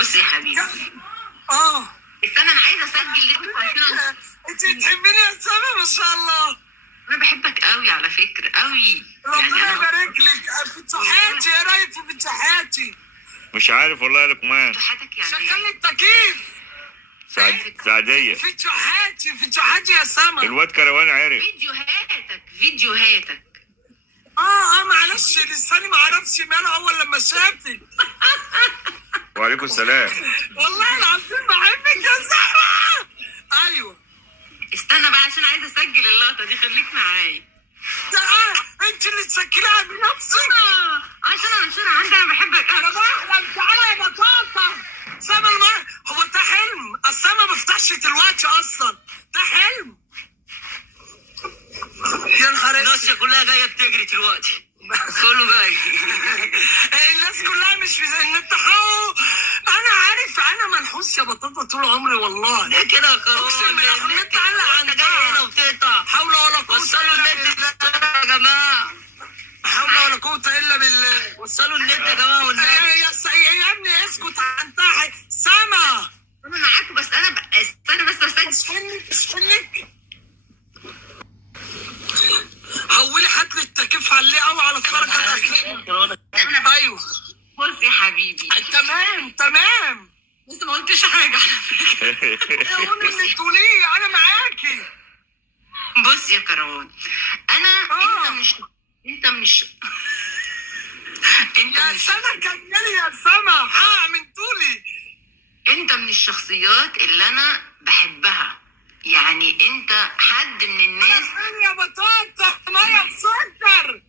بص يا حبيبي. استنى انا عايزه اسجل لك. انت بتحبيني يا سما ما شاء الله. انا بحبك قوي على فكره قوي. ربنا يبارك لك. فتوحاتي ايه رايك في فتوحاتي؟ مش عارف والله يا لقمان. فتوحاتك يعني شغل لي التكييف. سعديه. فتوحاتي يا سما. الواد كروان عرف. فيديوهاتك. معلش لساني ما عرفش ماله اول لما شافك. وعليكم السلام. والله العظيم بحبك يا سما. ايوه استنى بقى عشان عايزه اسجل اللقطه دي، خليك معايا. انت اللي تسجليها بنفسك. عشان انشرها عندي. انا بحبك. انا بحلم. تعالى يا بطاطا. سما هو ده حلم. اصل ما بفتحش دلوقتي اصلا. ده حلم. يا نهار اسود. الناس كلها جايه بتجري دلوقتي. كله جاي. الناس كلها مش في زي النت. انا عارف انا منحوس يا بطاطا طول عمري والله. ليه كده يا كروان؟ اقسم بالله النت علق عندها. جاي هنا وبتقطع. حول ولا قوه وصلوا النت يا جماعه. حول ولا قوه الا بالله. وصلوا النت يا جماعه والنت. يا ابني اسكت عن سما. انا معاكم بس انا استنى بس اشحنك. حولي هات لي التكييف عليه قوي على الدرجه الاخيره. ايوه بص يا حبيبي. تمام بس ما قلتش حاجه على فكره. قولي اللي تقوليه انا معاكي. بص يا كروان انا يا سما كملي يا سما. من طولي. انت من الشخصيات اللي انا بحبها. يعني انت حد من الناس. يا بطاطا ميه بسكر.